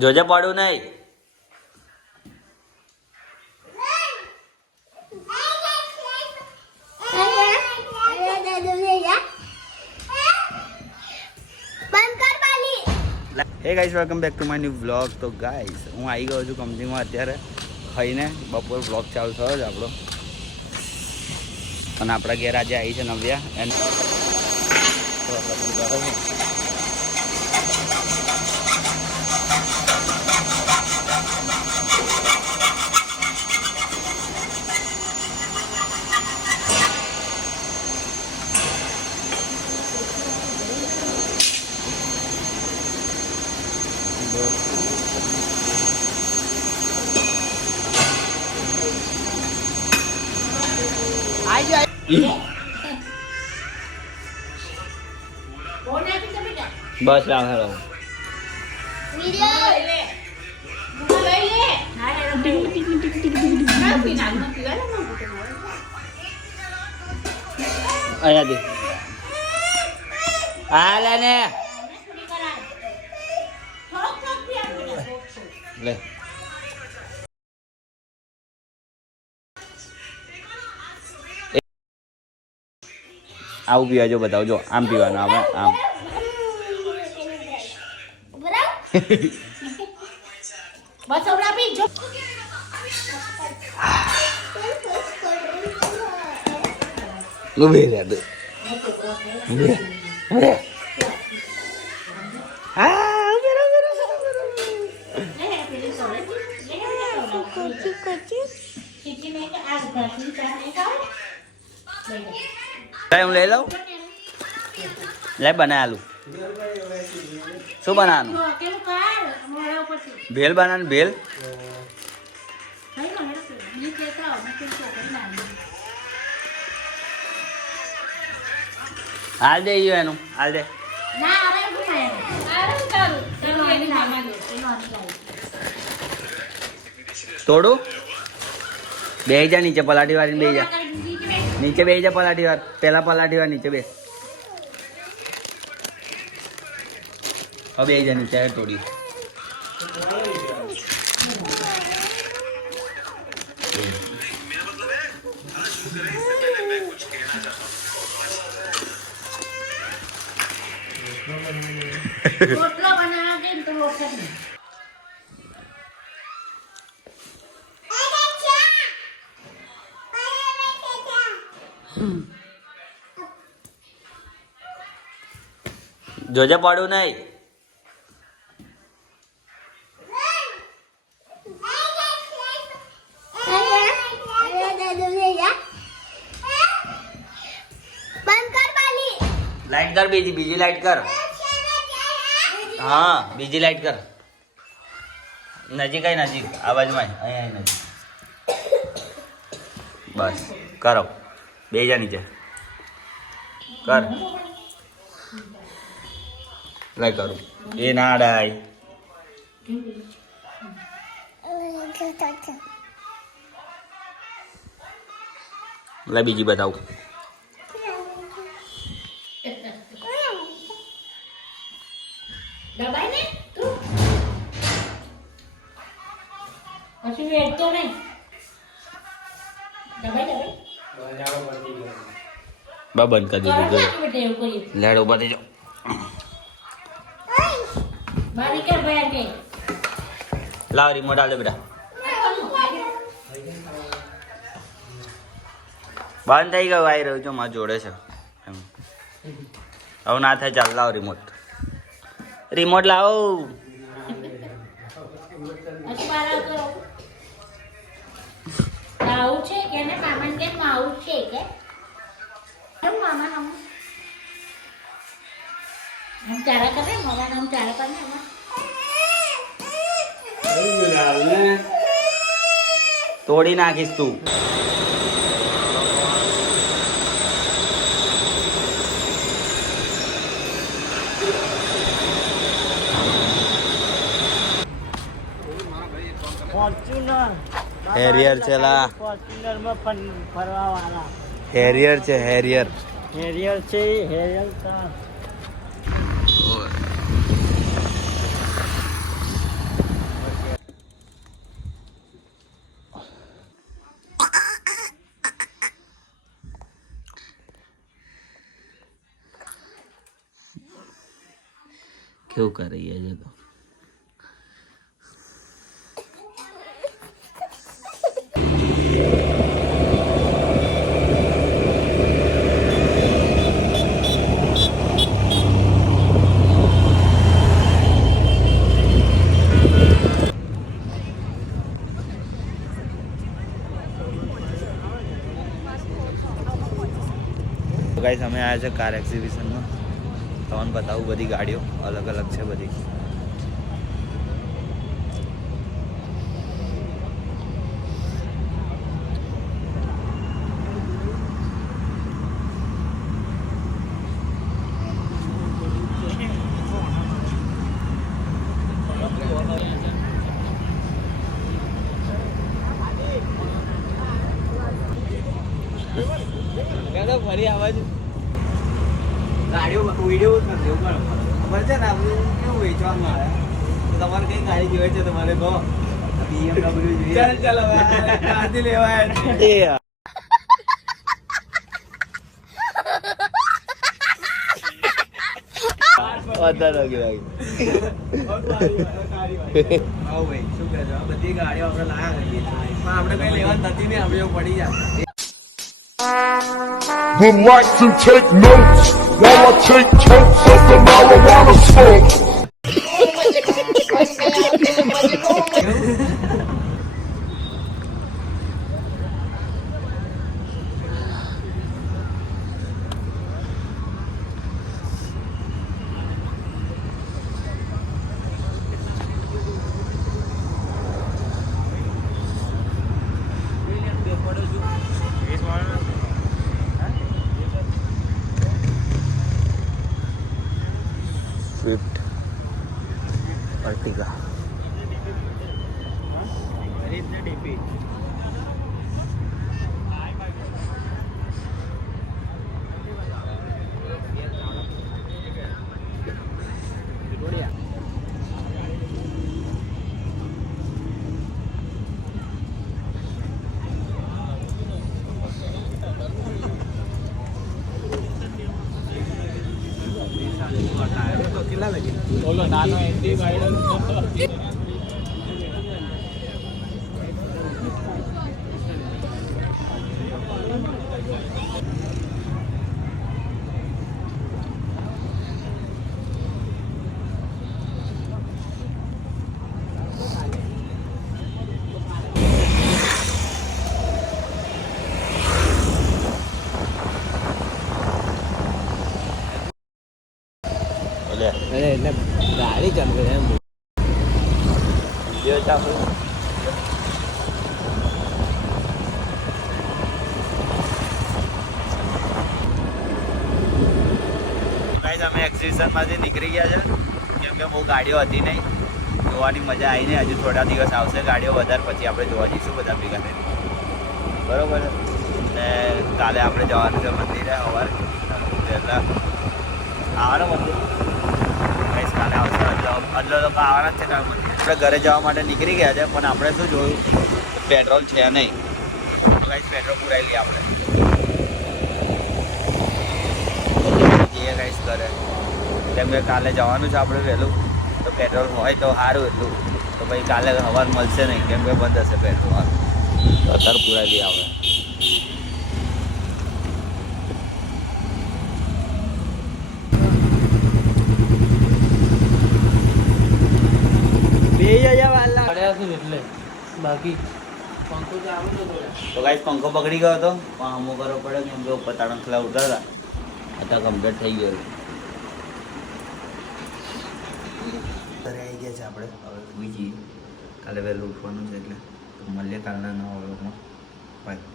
જોજે પડું નહીં. હે guys, welcome back to my new vlog. તો ગાઈસ, હું આવી ગયો છું કંપનીમાં અત્યારે ખાઈને. બપોર વ્લોગ ચાલુ થયો છે આપણો. અને આપણા ઘેર આજે આવી છે નવ્યા. એને બસ રામ હેલો અહીંયાથી હાલે ને લે. આવું પીવા જો, બતાવો જો. આમ પીવાનું આપણે આમ. ઉભી રહે હું લઈ લઉં. લે બનાવેલું. શું બનાવવાનું? ભેલ બનાવવાનું. ભેલ હાલ દે. એનું હાલ દે. તોડું બે જા નીચે. પલાટી વાળી બે જા નીચે. બે જા પલાટી વાર. પેલા પલાટી વાર નીચે બે. હવે બે જા નીચે. તોડી જોજે પડું નહીં. લાઈટ કર. બીજી લાઈટ કર. હા, બીજી લાઈટ કર. નજીક આવી. નજીક અવાજમાં અહીંયા નજીક. બસ કરો. બે જા નીચે કર. લાઈ કરું. એ ના ડાય. લા બીજી બતાવું. બા બંધ કરી દીધું. લેડ ઉભા થઈ જાઓ. લાવ રિમોટ આલે બેટા. બંધ થઈ ગયું. આવી રહ્યું છું. મારા જોડે છે. હવે ના થાય. ચાલ લાવ રિમોટ. રિમોટ લાવો. તોડી નાખીશ તું. હેરિયર છે લા. ફોર્ચ્યુનર માં ફરવા વાળા હેરિયર છે. હેરિયર છે. હેરિયર કેવું કરી છે તો ગાઈસ અમે આવ્યા છે કાર એક્ઝિબિશનમાં. તમને બતાવું બધી ગાડીઓ અલગ અલગ છે બધી. ફરી આવાજ ગાડીઓ વિડીયો જ નથી ઉપર ખબર છે ને આપણે કેવું વેચવાનું આવે તો તમારે કઈ ગાડી જોઈએ છે તમારે કહો. BMW જોઈએ. ચાલ ચાલ હવે ગાડી લેવાય એ વધારે લાગી ભાઈ શું કહેજો આ બધી ગાડીઓ આપણે લાયા કરીએ પણ આપણે કઈ લેવા નથી ને આપણે પડી જાય. Would like to take notes while I take totes of the marijuana smoke. Swift Ertiga બોલો નાનો એન્ટી વાયરલ એટલે ગાડી ચાલુ એમ વિડીયો ચાલુ. ગાઈસ અમે એક્ઝિબિશનમાંથી નીકળી ગયા છે કેમ કે બહુ ગાડીઓ હતી નહીં, જોવાની મજા આવી નહીં. હજુ થોડા દિવસ આવશે ગાડીઓ વધારે, પછી આપણે જોવા જઈશું બધા ભેગા થઈને. બરોબર. ને કાલે આપણે જવાનું છે મંદિરે સવારે વહેલા આવવાનું મંદિર. ગાઈસ કાલે આવશે અદલો લોકો આવવાના જ છે કાલે મંદિર. આપણે ઘરે જવા માટે નીકળી ગયા છે પણ આપણે શું જોયું પેટ્રોલ છે નહીં. ગાઈસ પેટ્રોલ પુરાઈ લઈએ આપણે જઈએ ગાઈસ ઘરે, કેમ કે કાલે જવાનું છે આપણે વહેલું, તો પેટ્રોલ હોય તો સારું એટલું. તો પછી કાલે સવાર મળશે નહીં કેમ કે બંધ હશે પેટ્રોલ. તો અત્યારે પુરાઈ લઈએ આપણે. એટલે બાકી પંખો તો આવું તો ગાઈસ પંખો બગડી ગયો હતો પણ અમુક કરવો પડે કેમ કે ઉપર તણખલા ઉડતા હતા. અત્યારે કમ્પ્લીટ થઈ ગયો. ઘરે આવી ગયા છે આપણે, હવે સુઈ જઈએ. કાલે વહેલું ઉઠવાનું છે એટલે મળીએ કાલના નવા વ્લોગમાં. બાય.